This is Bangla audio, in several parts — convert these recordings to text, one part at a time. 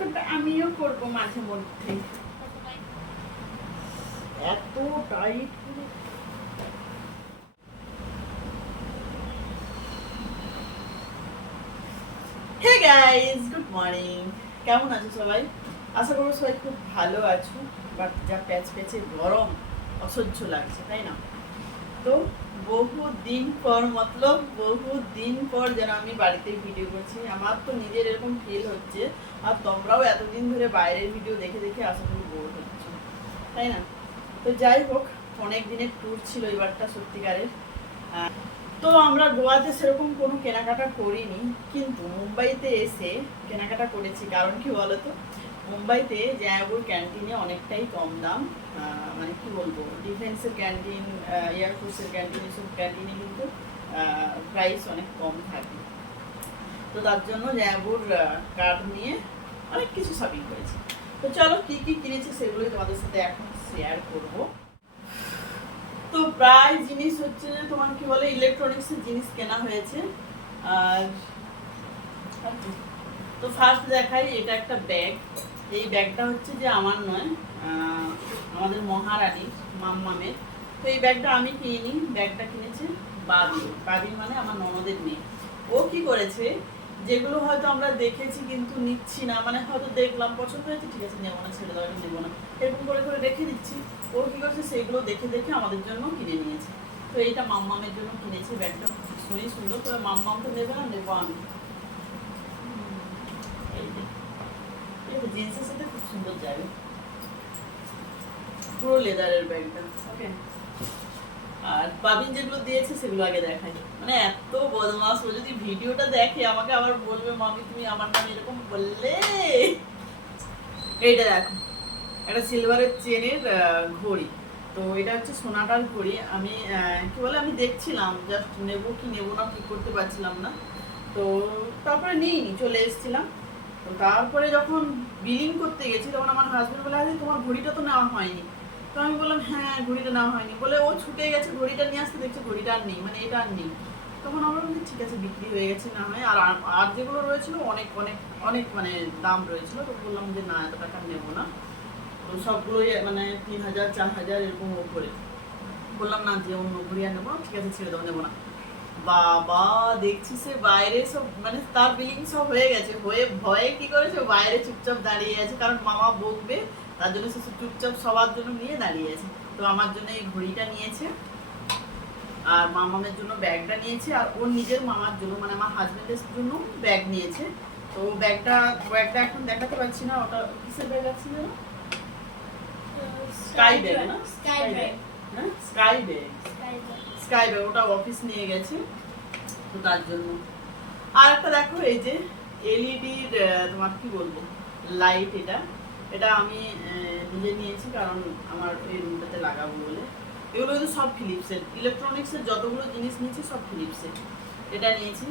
করতে আমিও করব মাঝে মধ্যে এত tight hey guys good morning কেমন আছো সবাই? আশা করব সবাই খুব ভালো আছো বাট যা প্যাচ প্যাচে গরম, অসহ্য লাগছে, তাই না? তো বহু দিন পর, মতলব বহু দিন পর যেন আমি বাড়িতে ভিডিও করছি। আমার তো নিজের এরকম ফিল হচ্ছে। আর তোমরাও এতদিন ধরে বাইরের ভিডিও দেখে দেখে আশা করি বোর হচ্ছে। তাই না? তো যাই হোক, অনেক দিনের ট্যুর ছিল এবারটা সত্যিকারের। তো আমরা গোয়াতে সেরকম কোনো কেনাকাটা করিনি। কিন্তু মুম্বাইতে এসে কেনাকাটা করেছি। কারণ কি বলতো? মুম্বাইতে জায়াপুর ক্যান্টিনে অনেকটাই কম দাম মানে কি বলব, ডিফেন্সের ক্যান্টিন এয়ারফোর্সের ক্যান্টিন, এসব ক্যান্টিনে কিন্তু প্রাইস অনেক কম থাকে। তো তার জন্য জায়াপুর কার্ড নিয়ে অনেক কিছু শপিং করেছি। তো চলো কি কি কিনেছি সেগুলোই তোমাদের সাথে এখন শেয়ার করব। তো প্রায় জিনিস হচ্ছে যে তোমার কি বলে ইলেকট্রনিক্সের জিনিস কেনা হয়েছে। আর তো ফার্স্ট দেখাই, এটা একটা ব্যাগ এই ব্যাগটা হচ্ছে যে আমার নয় আমাদের মহারানীর মাম্মামের। তো এই ব্যাগটা আমি কিনিনি, ব্যাগটা কিনেছে বাবি। বাবি মানে আমার ননদের মেয়ে। ও কি করেছে, যেগুলো হয়তো আমরা দেখেছি কিন্তু নিচ্ছি না মানে হয়তো দেখলাম, পছন্দ হয়েছে, ঠিক আছে, নেব না, ছেড়ে দেওয়া নেব না। এরকম করে করে রেখে দিচ্ছি। ও কি করছে, সেগুলো দেখে দেখে আমাদের জন্য কিনে নিয়েছে। তো এইটা মাম্মামের জন্য কিনেছি, ব্যাগটা ভীষণই সুন্দর তবে মাম্মাম তো নেবে না, নেব আমি। যে জিন্সের সাথে খুব সুন্দর যাবে পুরো লেদারের ব্যাগটা ওকে আর বাবিন যেগুলো দিয়েছে সেগুলো আগে দেখাই মানে এত বদমাস ও যদি ভিডিওটা দেখে আমাকে আবার বলবে মামি তুমি আমার নাম এরকম বললে? এইটা দেখো। একটা সিলভারের চেনের ঘড়ি। তো এটা হচ্ছে সোনাটার ঘড়ি। আমি কি বলে আমি দেখছিলাম জাস্ট নেব কি নেব না ঠিক করতে পারছিলাম না। তো তারপরে নিইনি চলে এসেছিলাম। তারপরে যখন বিলিং করতে গেছি, তখন আমার হাজবেন্ড বলে, আরে, তোমার ঘড়িটা তো নেওয়া হয়নি। তো আমি বললাম হ্যাঁ ঘড়িটা নেওয়া হয়নি। বলে ও ছুটে গেছে, ঘড়িটা নিয়ে আসতে দেখছে ঘড়িটা আর নেই মানে এটা আর নেই। তখন আমরা বললাম, ঠিক আছে, বিক্রি হয়ে গেছে না হয়। আর, আর- আর যেগুলো রয়েছিল, অনেক অনেক অনেক মানে দাম রয়েছিল। তো বললাম যে, না, এত টাকা নেব না। তো সবগুলোই মানে তিন হাজার, চার হাজার এরকম উপরে। বললাম, না, যে অন্য ঘুরিয়ে নেব ঠিক আছে, ছেড়ে দেবো নেব না। বাবা দেখছি সে বাইরে সব মানে তার বিলিং সব হয়ে গেছে। হয়ে ভয়ে কি করেছে বাইরে চুপচাপ দাঁড়িয়ে আছে? কারণ মামা বকবে তার জন্য সে চুপচাপ সবার জন্য নিয়ে দাঁড়িয়ে আছে। তো আমার জন্য এই ঘড়িটা নিয়েছে আর মামামের জন্য ব্যাগটা নিয়েছে আর ওর নিজের মামার জন্য মানে আমার হাজবেন্ডের জন্য ব্যাগ নিয়েছে। তো ব্যাগটা ব্যাগটা এখন দেখাতে পারছি না ওটা কিসের ব্যাগ আছে যেন? স্কাই ব্যাগ না? স্কাই ব্যাগ হ্যাঁ? স্কাই ব্যাগ স্কাই ব্যাগ ওটা অফিস নিয়ে গেছে। তো তার জন্য। আর একটা দেখো এই যে এলইডির তোমার কি বলব? লাইট এটা। এটা আমি নিজে নিয়েছি কারণ আমার এই রুমটাতে লাগাবো বলে। এগুলো কিন্তু সব ফিলিপসের ইলেকট্রনিক্সের যতগুলো জিনিস নিয়েছি সব ফিলিপসের এটা নিয়েছি।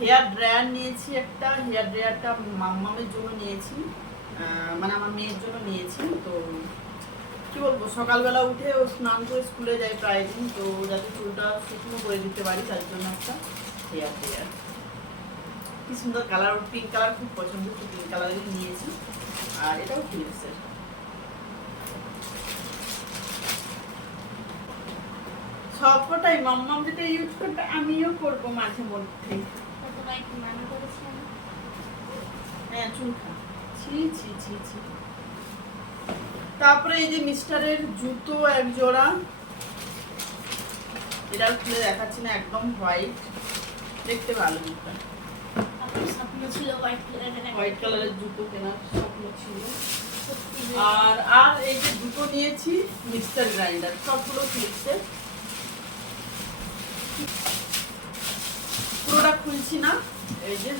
হেয়ার ড্রায়ার নিয়েছি একটা। হেয়ার ড্রায়ারটা মাম্মামের জন্য নিয়েছি। মানে আমার মেয়ের জন্য নিয়েছি। তো কি বলব সকালবেলা উঠে ও স্নান করে স্কুলে যায় প্রায় দিন তো যাতে চুলটা শুকনো করে দিতে পারি তার জন্য একটা হেয়ার ড্রায়ার কি সুন্দর কালার পিঙ্ক কালার খুব পছন্দ তো পিঙ্ক কালারের নিয়েছি। আর এটাও ফিলিপসের সবকটাই মাম্মাম যেটা ইউজ করতে আমিও করব মাঝে মধ্যে। হ্যাঁ চুলটা ছি ছি ছি ছি। তারপরে এই যে মিস্টারের জুতো এক জোড়া। এটা খুলে দেখাচ্ছি না একদম হোয়াইট দেখতে ভালো জুতো আপনার স্বপ্ন ছিল হোয়াইট কালারের জুতো কেনার স্বপ্ন ছিল। আর আর এই যে দুটো নিয়েছি মিক্সার গ্রাইন্ডার সবগুলো পুরোটা খুলছি না। এই যে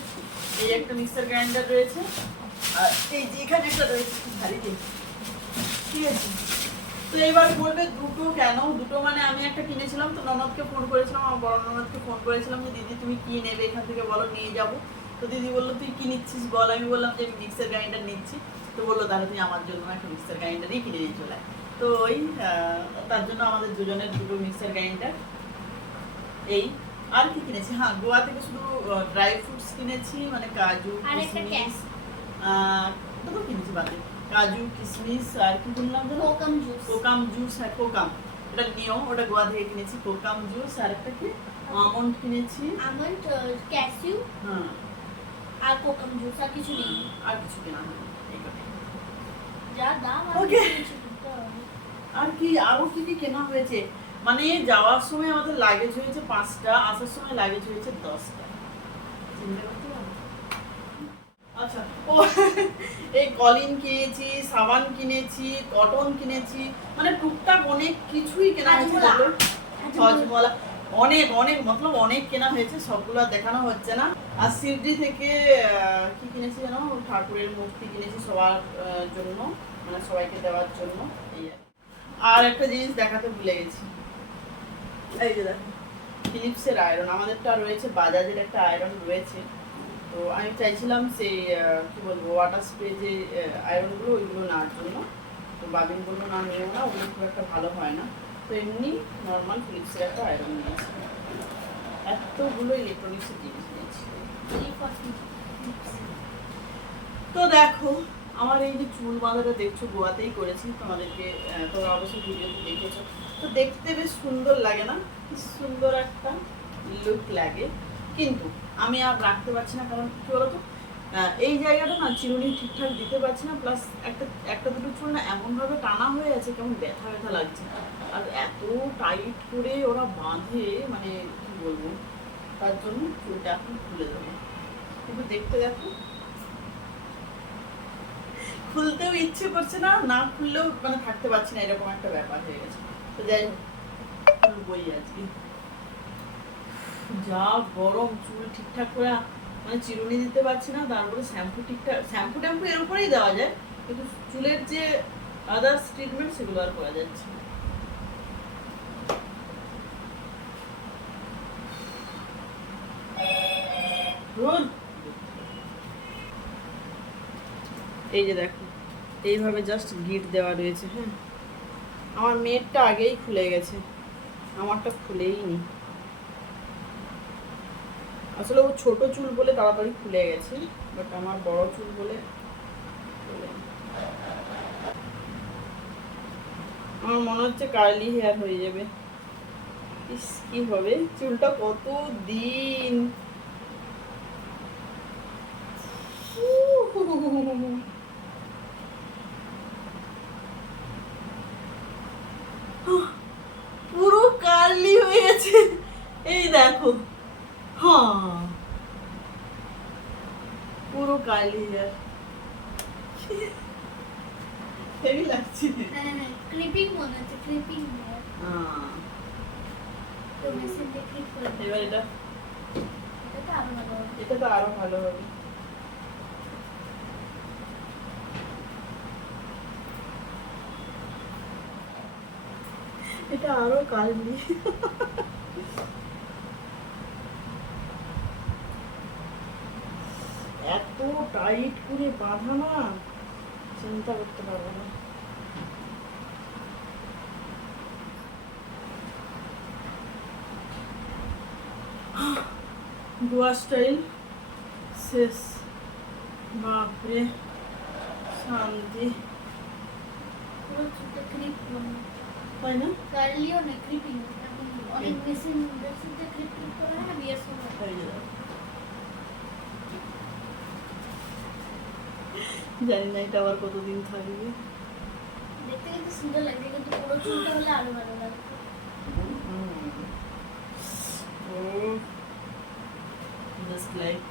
এই একটা মিক্সার গ্রাইন্ডার রয়েছে। আর এই যে এখানে একটা রয়েছে ভারী। তো এবার বলবে দুটো কেন? দুটো মানে আমি একটা কিনেছিলাম তো ননদকে ফোন করেছিলাম আমার বড় ননদকে ফোন করেছিলাম যে দিদি তুমি কি নেবে? এখান থেকে বলো নিয়ে যাব। তো দিদি বলল তুই কি নিচ্ছিস বল? আমি বললাম যে আমি মিক্সার গ্রাইন্ডার নিচ্ছি। তো বলল তাহলে তুই আমার জন্য একটা মিক্সার গ্রাইন্ডারই কিনে নিয়ে চলে। তো ওই তার জন্য আমাদের দুজনের দুটো মিক্সার গ্রাইন্ডার এই আর কি কিনেছি? হ্যাঁ গোয়া থেকে শুধু ড্রাই ফ্রুটস কিনেছি মানে কাজু কিনেছি বাদে কাজু কিশমিশ আর কি কোকাম জুস। কোকাম জুস হ্যাঁ কোকাম। ওটা নিও ওটা গোয়া থেকে কিনেছি কোকাম জুস আর একটা কি? আমন্ড কিনেছি। Almond cashew. হ্যাঁ। আর কোকাম জুস আর কিছু নেই। আর কিছু কেনা হয়নি যা দাম হবে। আর কি আরও কি কি কেনা হয়েছে? মানে যাওয়ার সময় আমাদের লাগেজ হয়েছে পাঁচটা আসার সময় লাগেজ হয়েছে দশটা। চিন্তা করতে? আচ্ছা ও এই কলিন কিনেছি সাবান কিনেছি কটন কিনেছি মানে টুকটাক অনেক কিছুই কেনা হয়েছে হাজমোলা। অনেক অনেক মতলব অনেক কেনা হয়েছে সবগুলো দেখানো হচ্ছে না। আর শিরডি থেকে কি কিনেছি জানো ঠাকুরের মূর্তি কিনেছি সবার জন্য মানে সবাইকে দেওয়ার জন্য এই আর আর একটা জিনিস দেখাতে ভুলে গেছি। এই যে দেখো। ফিলিপসের আয়রন আমাদেরটা রয়েছে বাজাজের একটা আয়রন রয়েছে। তো আমি চাইছিলাম সেই কী বলব ওয়াটার স্প্রে যে আয়রনগুলো ওইগুলো নেওয়ার জন্য। তো বাবিন না নিও না, ওগুলো খুব একটা ভালো হয় না। তো এমনি নর্মাল ফিলিপসের একটা আয়রন নিয়েছি এতগুলো ইলেকট্রনিক্সের জিনিস নিয়েছি। তো দেখো, আমার এই যে চুল বাঁধাটা দেখছ, গোয়াতেই করেছি। তোমাদেরকে তোমরা অবশ্যই ভিডিওতে দেখেছ। তো দেখতে বেশ সুন্দর লাগে না? সুন্দর একটা লুক লাগে। কিন্তু আমি আর রাখতে পারছি না, কারণ কি বলতো? এই জায়গাটা না চিরুনি ঠিকঠাক দিতে পারছি না প্লাস একটা একটা দুটো চুল না এমনভাবে টানা হয়ে আছে, কেমন ব্যথা ব্যথা লাগছে। আর এত টাইট করে ওরা বাঁধে মানে কি বলব? তার জন্য চুলটা এখন খুলে দেবো। কিন্তু দেখতে দেখো, খুলতেও ইচ্ছে করছে না না খুললেও মানে থাকতে পারছি না, এরকম একটা ব্যাপার হয়ে গেছে। তো যাই হোক খুলবই আজকে। যা গরম, চুল ঠিকঠাক করে মানে চিরুনি দিতে পারছি না, তারপরে শ্যাম্পু ঠিকঠাক, শ্যাম্পু ট্যাম্পু এর উপরেই দেওয়া যায়, কিন্তু চুলের যে আদার্স ট্রিটমেন্ট সেগুলো আর করা যাচ্ছে না। এই যে দেখো, এইভাবে জাস্ট গিট দেওয়া রয়েছে হ্যাঁ? আমার মেয়েরটা আগেই খুলে গেছে, আমারটা খুলেই নি। আসলে ও ছোট চুল বলে তাড়াতাড়ি খুলে গেছে বাট আমার বড় চুল বলে আমার মনে হচ্ছে কার্লি হেয়ার হয়ে যাবে। ইস, কি হবে? চুলটা কত দিন পুরো কার্লি হয়ে গেছে এই দেখো হ্যাঁ পুরো কার্লি হেয়ার হেভি লাগছে। ক্রিপিং মনে হচ্ছে তো ক্লিপ করে এবার এটা? এটা আরও ভালো হবে। এটা তো আরও ভালো হবে। এটা আরও কালনি এত টাইট করে বাঁধা না। চিন্তা করতে পারব না। গোয়া স্টাইল শেষ। বাপরে শান্তি। মনে। তাই না? কার্লিও না ক্রিপিং এখন অনেক মেশিন মেশিন দিয়ে ক্লিপ ক্লিপ করা হয় না বিয়ের সময় হয়ে যাবে। জানি না এটা আবার কতদিন থাকবে। দেখতে কিন্তু সুন্দর লাগছে কিন্তু পুরো চুলটা হলে আরও ভালো লাগবে। Just like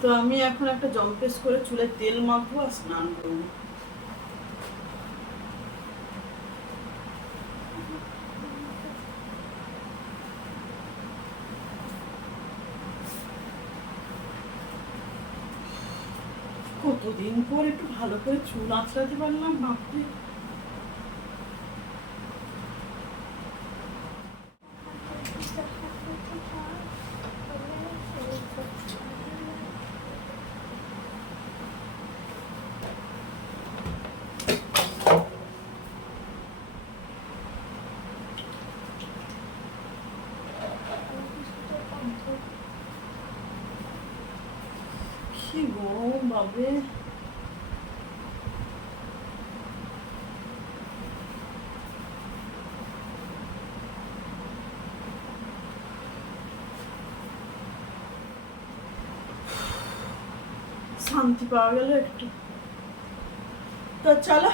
তো আমি এখন একটা জম্পেস করে চুলে তেল মাখবো আর স্নান করব। দিন পর একটু ভালো করে চুল আঁচড়াতে পারলাম বাপরে Yeah. শান্তি পাওয়া গেল একটু। তো চলো,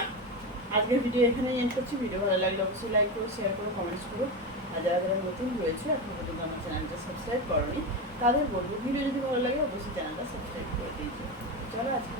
আজকের ভিডিও এখানেই এন্ড করছি। ভিডিও ভালো লাগলে অবশ্যই লাইক করো শেয়ার করো কমেন্টস করো। আর যারা যারা নতুন রয়েছে এখন পর্যন্ত আমার চ্যানেলটা সাবস্ক্রাইব করোনি, তাদের বলব ভিডিও যদি ভালো লাগে, অবশ্যই চ্যানেলটা সাবস্ক্রাইব করে দিয়েছে চলো আজকে।